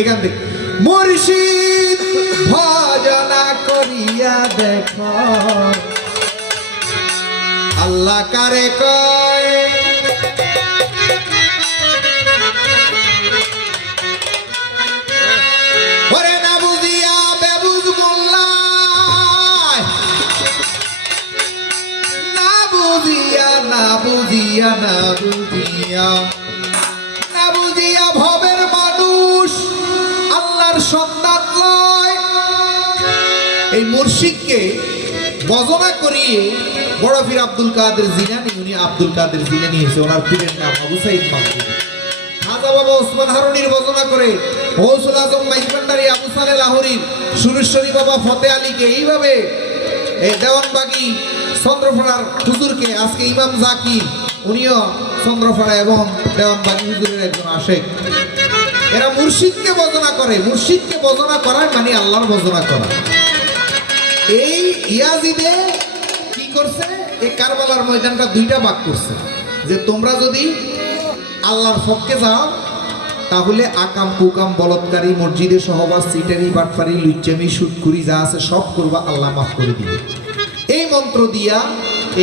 এখান থেকে মুর্শিদ ভজনা করিয়া দেখো আল্লাহ কারে কয় ওরে না বুঝিয়া বেবুঝ মোল্লা না বুঝিয়া না বুঝিয়া না বুঝিয়া না বুঝিয়া ভবের মানুষ আল্লাহর সন্তান লয়। এই মুর্শিদকে বজনা করিয়ে বড় পীর আব্দুল কাদের জিলানী, উনি আব্দুল কাদের জিলানী হয়েছে, ওনার পীরের নাম আবু সাইদ মাহমুদ। খাজা বাবা ওসমান হারুনির বজনা করে গৌসুল আজম মাইজভান্ডারী আবু সালে লাহোরীর, সুরেশ্বরী বাবা ফতে আলীকে, এইভাবে এই দেওয়ানবাগী চন্দ্রপাড়ার হুজুরকে, আজকে ইমাম জাকির উনিও চন্দ্রপাড়া এবং দেওয়ানবাগী হুজুরের একজন আশেক। এরা মুর্শিদকে বজনা করে। মুর্শিদকে বজনা করায় মানে আল্লাহর বজনা করা। এই ইয়াজিদে কি করছে, এই কারবালার ময়দানটা দুইটা ভাগ করছে, যে তোমরা যদি আল্লাহর পক্ষে যাও তাহলে আকাম কুকাম বলৎকারী, মসজিদে সহবাস, সিটারি, বাটফারি, লুচ্চামি, সুদখুরি যা আছে সব করবা, আল্লাহ মাফ করে দিবে। এই মন্ত্র দিয়া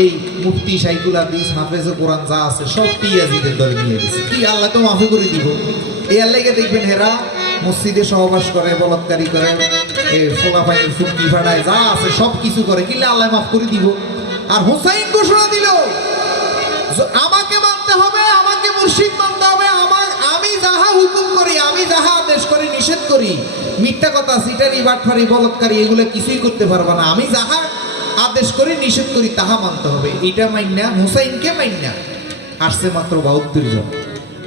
এই মুফতি শাইখুল হাদিস হাফেজে কোরআন যা আছে সব ইয়াজিদের দলে নিয়ে গেছে। কি আল্লাহ তো মাফ করে দিব। এই আল্লাহকে দেখবেন হেরা মসজিদে সহবাস করে, বলৎকারী করে, ফোলা পানির ফুটকি ফাটায়, যা আছে সব কিছু করে, কিনলে আল্লাহ মাফ করে দিব। আর হুসাইন ঘোষণা দিল আমাকে মানতে হবে, আমাকে মুর্শিদ মানতে হবে, আমি যাহা হুকুম করি, আমি যাহা আদেশ করি, নিষেধ করি, মিথ্যা কথা, সিটারি, বাটফারি, বলৎকারী এগুলো কিছুই করতে পারবা না। আমি যাহা আদেশ করি, নিষেধ করি, তাহা মানতে হবে। এটা মাইন্না হুসাইনকে মাইন্না আসছে মাত্র 72 জন।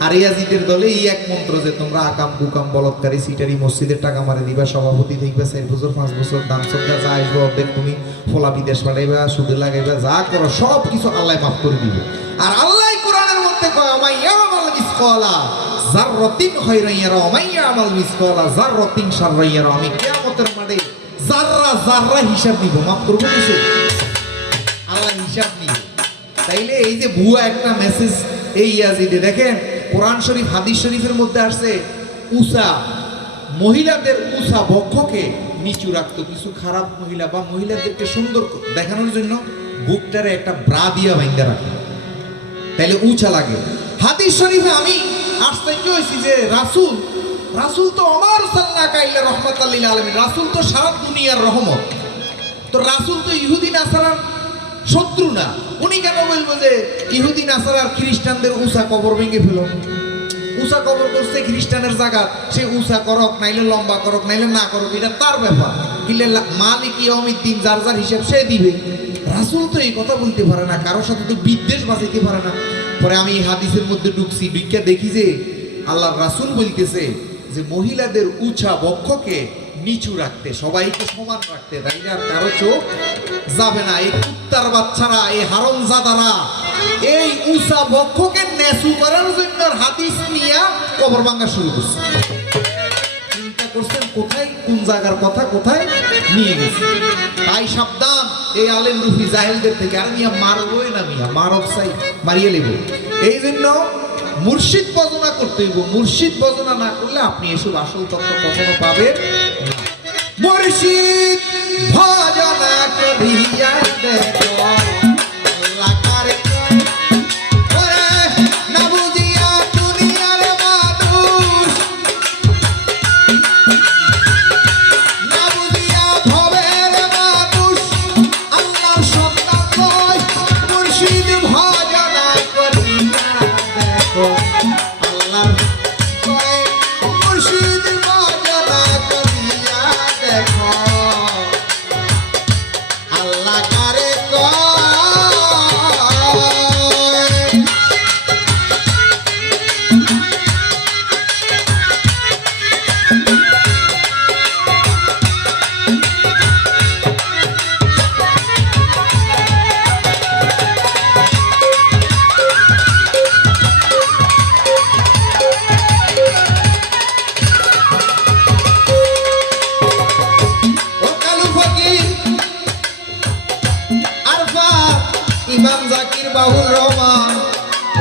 আর ইয়াজিদের দলে এই এক মন্ত্র যে তোমরা আকাম কুকাম বলৎকারী, সিটারি, মসজিদের টাকা মারে দিবা, সভাপতি দেখবা 4 বছর 5 বছর, দান সদকা যা আসবে অর্ধেক তুমি ফোলা বিদেশ পাঠাইবা, সুদে লাগাইবা, যা করো সব কিছু আল্লাহ মাফ করে দিবে। আর আল্লাহ কোরআনের মধ্যে কয় আমাইয়ামাল মিসকালা যাররাতিন খায়রান ইয়ারা আমাইয়ামাল মিসকালা যাররাতিন শাররান ইয়ারা। আমি কিয়ামতের মাঠে যাররা যাররা হিসাব নিব, মাফ করব কিছু, আল্লাহ হিসাব নিবে। তাইলে এই যে ভুয়া একটা মেসেজ এই ইয়াজিদে, দেখেন কোরআন শরীফ হাদিস শরীফের মধ্যে আসছে উসা, মহিলাদের উসা বক্ষকে নিচু রাখতো। কিছু খারাপ মহিলা বা মহিলাদেরকে সুন্দর দেখানোর জন্য বুকটারে একটা ব্রা দিয়া বাইন্দা রাখে, তাইলে উঁচা লাগে। হাদিস শরীফে আমি আশ্চর্য হয়েছি যে রাসূল তো আমার সাল্লাল্লাহু আলাইহি রাহমাতাল লিল আলামিন, রাসূল তো সারা দুনিয়ার রহমত। তো রাসূল তো ইহুদি নাসারার শত্রু না, উনি কেন বলবো যে ইহুদি নাসারার খ্রিস্টানদের উঁচা কবর ভেঙে ফেলো? উঁচা কবর করছে খ্রিস্টানের জায়গা, সে উঁচা করক নাইলে লম্বা করক নাইলে না করক, এটা তার ব্যাপার। কিলে মালিক ইয়াউমিদ্দিন, যার যার হিসাব সে দিবে। রাসূল তো এই কথা বলতে পারে না, কারোর সাথে তো বিদ্বেষ বাঁচাইতে পারে না। পরে আমি হাদিসের মধ্যে ঢুকছি, ঢুকিয়া দেখি যে আল্লাহর রাসূল বলতেছে যে মহিলাদের উঁচা বক্ষকে নিচু রাখতে, সবাইকে সমান রাখতে, তাইলে আর কারো চোখ যাবে না। এই কুত্তার বাচ্চারা, এই হারামজাদারা এই উঁচা বক্ষকে নেচু করার জন্য হাদিস নিয়ে কবর ভাঙা শুরু করছে। চিন্তা করছেন কোথায় কোন জায়গার কথা কোথায় নিয়ে গেছে। তাই সাবধান এই আলেম রুফি জাহেলদের থেকে। আর মিয়া মারবই না, মিয়া মারব চাই মারিয়ে নেব। এই জন্য মুর্শিদ বজনা করতে হইব। মুর্শিদ বজনা না করলে আপনি এসব আসল তত্ত্ব কখনো পাবেন না। মুর্শিদ ভজনা করিয়া দেখো আল্লাহ কারে কয়, ওরে না বুঝিয়া দুনিয়ার মানুষ, না বুঝিয়া ভবের মানুষ আল্লাহর সন্তান লয়। মুর্শিদ ভজনা করিয়া দেখো আল্লাহর কয়, মুর্শিদ ভজনা করিয়া দেখো আল্লাহ কারে কয়। ইমাম জাকির বাহুর রহমান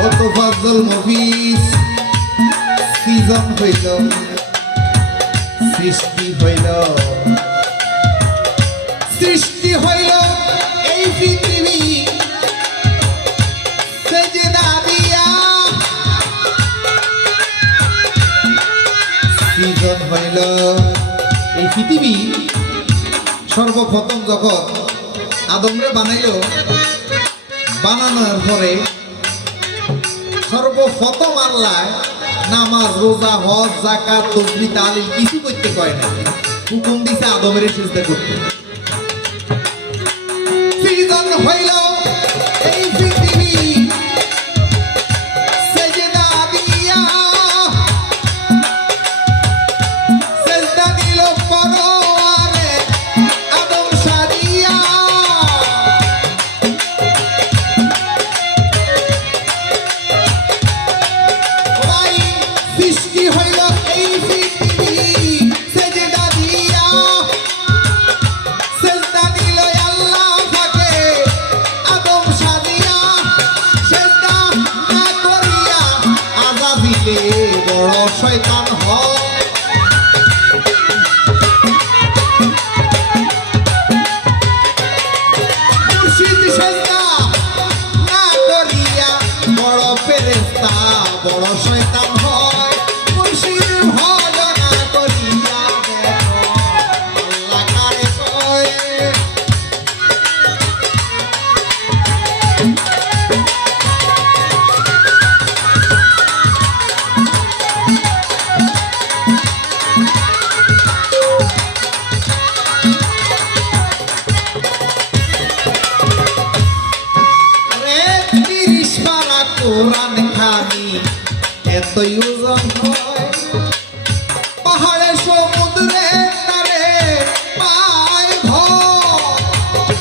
ও তোফাজ্জল মফিজ সিজন হইল সৃষ্টি হইল এই পৃথিবী সেজদা দিয়া, সৃজন হইল এই পৃথিবী। সর্বপ্রথম যখন আদমরে বানাইল, বানানোর পরে সর্বপ্রথম আল্লাহ নামাজ, রোজা, হজ, যাকাত, তাসবিহ, তাহলিল কিছু করতে কয় না, হুকুম দিছে আদমের সিজদা করতে। সৃজন হইল এই পৃথিবী সেজদা দিয়া, সেজদা দিল পরওয়ারে আদম সারিয়া। ভাই সৃষ্টি হইল এই পৃথিবী সেজদা দিয়া, সেজদা দিল আল্লাহ পাকে আদম সারিয়া। সেজদা না করিয়া আযাবিলে বড় শয়তান হয়। মুর্শিদ সেজদা না করিয়া বড় ফেরেশতা, বড় শয়তান হয়। মুর্শিদ ভজনা করিয়া দেখো আল্লাহ কারে কয়। রে ৩০ পারা কোরআন খানি এতই ওজন হয়, পাহাড়ে সমুদ্রে তারে পায় ভয়।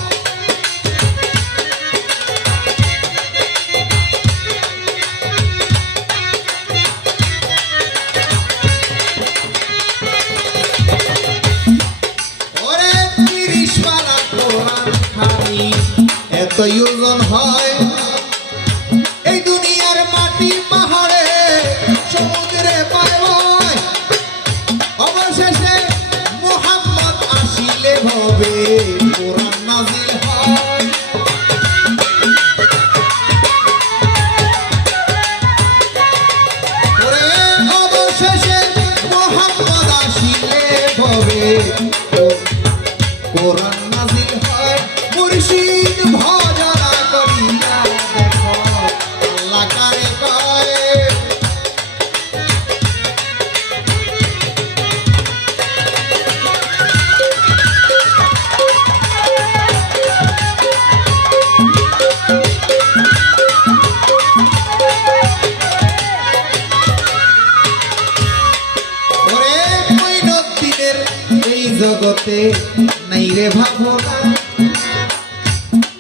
ওরে ৩০ পারা কোরআন খানি এতই ওজন হয়, এই দুনিয়ার মাটি পাহাড়ে সমুদ্রে পায় ভয়। অবশেষে মুহাম্মদ আসিলে হবে কোরআন নাজিল হয়। ওরে অবশেষে মুহাম্মদ আসিলে হবে কোরআন নাজিল হয়। মুর্শিদ ভজনা করিয়া দেখো আল্লাহ কারে কয়। ওরে মঈনুদ্দিনের এই জগতে নাই রে ভাবনা,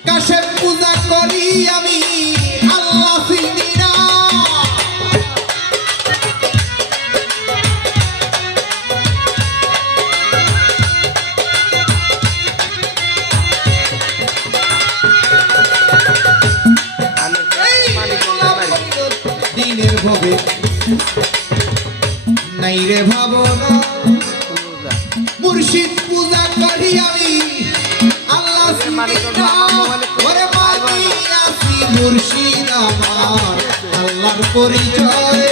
কাশেম পূজা করি আমি আল্লাহ চিনি না। এই দিনের ভবে নাই রে ভাবনা, মুর্শিদ পূজা করি আমি আল্লাহ চিনি না। ওরে মানি আসি মুর্শিদ আমার আল্লাহর পরিচয়।